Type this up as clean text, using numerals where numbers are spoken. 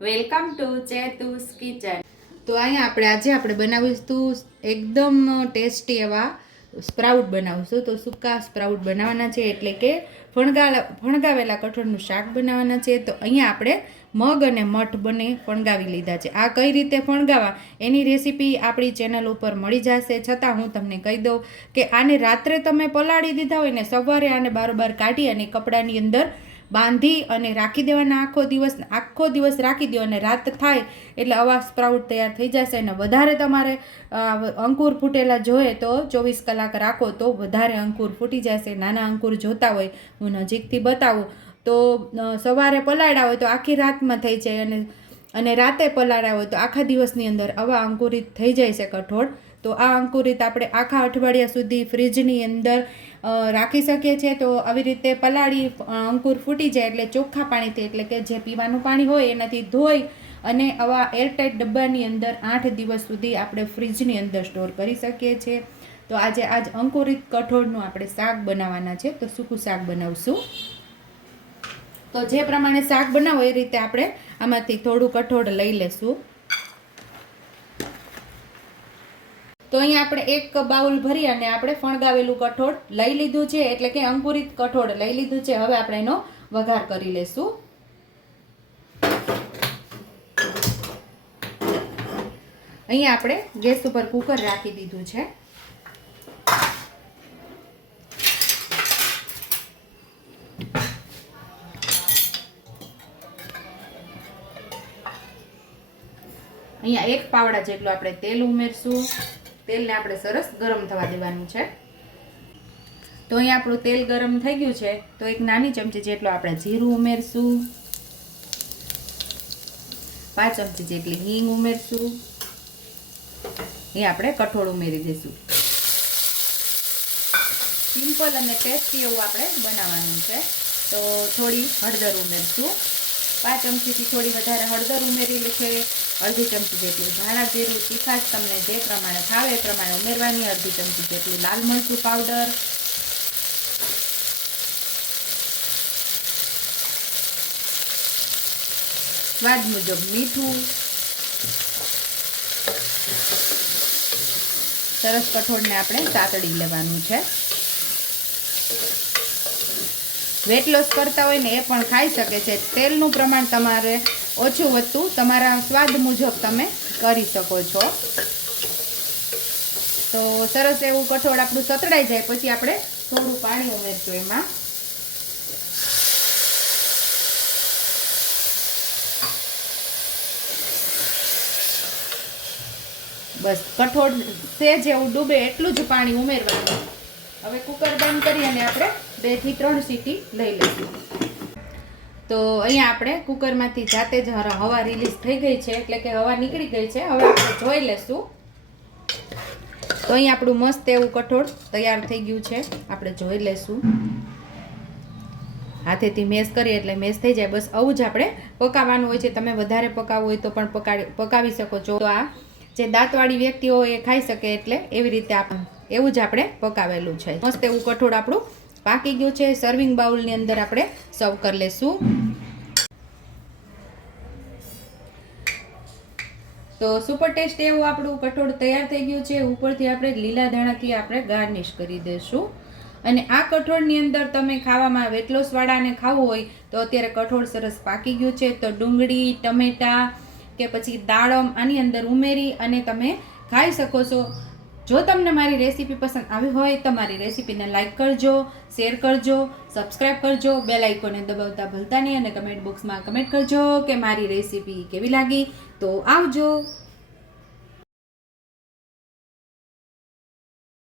Welcome to ચેતુસ kitchen. તો અહીંયા આજે બનાવીશું એકદમ ટેસ્ટી એવા સ્પ્રાઉટ બનાવીશું। તો સૂકા સ્પ્રાઉટ બનાવવાના છે, એટલે કે ફણગાવેલા કઠોળનું શાક બનાવવાના છે। તો અહીંયા આપણે મગ અને મઠ બંને ફણગાવી લીધા છે। આ કઈ રીતે ફણગાવા એની રેસીપી આપણી ચેનલ ઉપર મળી જશે, છતાં હું તમને કહી દઉં કે આને રાત્રે તમે પલાળી દીધા હોય ને, સવારે આને બારોબાર કાઢી અને કપડાની અંદર બાંધી અને રાખી દેવાના। આખો દિવસ રાખી દો અને રાત થાય એટલે આવા સ્પ્રાઉટ તૈયાર થઈ જશે। અને વધારે તમારે અંકુર ફૂટેલા જોઈએ તો 24 કલાક રાખો તો વધારે અંકુર ફૂટી જશે। નાના અંકુર જોતા હોય, હું નજીકથી બતાવું તો સવારે પલાળ્યા હોય તો આખી રાતમાં થઈ જાય, અને રાતે પલાળ્યા હોય તો આખા દિવસની અંદર આવા અંકુરિત થઈ જાય છે કઠોળ। તો આ અંકુરિત આપણે આખા અઠવાડિયા સુધી ફ્રીજની અંદર રાખી શકીએ છીએ। તો આવી રીતે પલાળી અંકુર ફૂટી જાય એટલે ચોખ્ખા પાણીથી, એટલે કે જે પીવાનું પાણી હોય એનાથી ધોઈ અને આવા એરટાઈટ ડબ્બાની અંદર 8 દિવસ સુધી આપણે ફ્રીજની અંદર સ્ટોર કરી શકીએ છીએ। તો આજ અંકુરિત કઠોળનું આપણે શાક બનાવવાના છે, તો સૂકું શાક બનાવશું। તો જે પ્રમાણે શાક બનાવો એ રીતે આપણે આમાંથી થોડું કઠોળ લઈ લેશું। તો અહીંયા આપણે એક બાઉલ ભરી અને આપણે ફણગાવેલું કઠોળ લઈ લીધું છે, એટલે કે અંકુરિત કઠોળ લઈ લીધું છે। હવે આપણે એનો વઘાર કરી લેશું। અહીંયા આપણે ગેસ ઉપર કુકર રાખી દીધું છે। અહીંયા 1 પાવડા જેટલું આપણે તેલ ઉમેરશું। તેલને આપણે સરસ ગરમ થવા દેવાનું છે। તો અહીંયા આપણું તેલ ગરમ થઈ ગયું છે, તો 1 નાની ચમચી જેટલું આપણે જીરું ઉમેરશું। 5 ચમચી જેટલી હિંગ ઉમેરશું। એ આપણે કઠોળ ઉમેરી દઈશું। સિમ્પલ અને ટેસ્ટી એવું આપણે બનાવવાનું છે। તો થોડી હળદર ઉમેરશું। 5 ચમચીથી થોડી વધારે હળદર ઉમેરેલી છે। અડધી ચમચી જેટલું ધાણા જીરું, તીખાશ તમને જે પ્રમાણે ભાવે એ પ્રમાણે ઉમેરવાની। અડધી ચમચી જેટલું લાલ મરચું પાવડર, સ્વાદ મુજબ મીઠું। સરસ કઠોળને આપણે સાતડી લેવાનું છે। વેટ લોસ કરતા હોય ને એ પણ ખાઈ શકે છે। તેલનું પ્રમાણ તમારે ઓછું વધતું તમારા સ્વાદ મુજબ તમે કરી શકો છો। તો સરસ એવું કઠોળ આપણું સતડાઈ જાય પછી આપણે થોડું પાણી ઉમેરશું એમાં। બસ કઠોળ સેજ એવું ડૂબે એટલું જ પાણી ઉમેરવાનું। હવે કુકર બંધ કરી અને આપણે 2 થી 3 સીટી લઈ લઈશું। તો અહીંયા આપણે કુકરમાંથી જાતે જ હવા રિલીઝ થઈ ગઈ છે, એટલે કે હવા નીકળી ગઈ છે। હવે આપણે જોઈ લેશું। તો અહીંયા આપણું મસ્ત એવું કઠોળ તૈયાર થઈ ગયું છે, આપણે જોઈ લેશું। હાથેથી મેશ કરીએ એટલે મેશ થઈ જાય। બસ આવું જ આપણે પકાવવાનું હોય છે। તમે વધારે પકાવવું હોય તો પણ પકાવી શકો છો। તો આ જે દાંતવાળી વ્યક્તિ હોય એ ખાઈ શકે, એટલે એવી રીતે એવું જ આપણે પકાવેલું છે। મસ્ત એવું કઠોળ આપણું પાકી ગયું છે। સર્વિંગ બાઉલની અંદર આપણે સર્વ કરી લેશું। તો સુપર ટેસ્ટ એવું આપણું કઠોળ તૈયાર થઈ ગયું છે। ઉપરથી આપણે લીલા ધાણાથી આપણે ગાર્નિશ કરી દઈશું। અને આ કઠોળની અંદર તમે ખાવામાં વેટ લોસ વાળાને ખાવું હોય તો અત્યારે કઠોળ સરસ પાકી ગયું છે, તો ડુંગળી, ટમેટા કે પછી દાડમ આની અંદર ઉમેરી અને તમે ખાઈ શકો છો। જો તમને મારી રેસીપી પસંદ આવી હોય તો મારી રેસીપીને લાઈક કરજો, શેર કરજો, સબસ્ક્રાઈબ કરજો, બેલ આઇકોનને દબાવતા ભૂલતા નહીં, અને કમેન્ટ બોક્સમાં કમેન્ટ કરજો કે મારી રેસીપી કેવી લાગી। તો આવજો।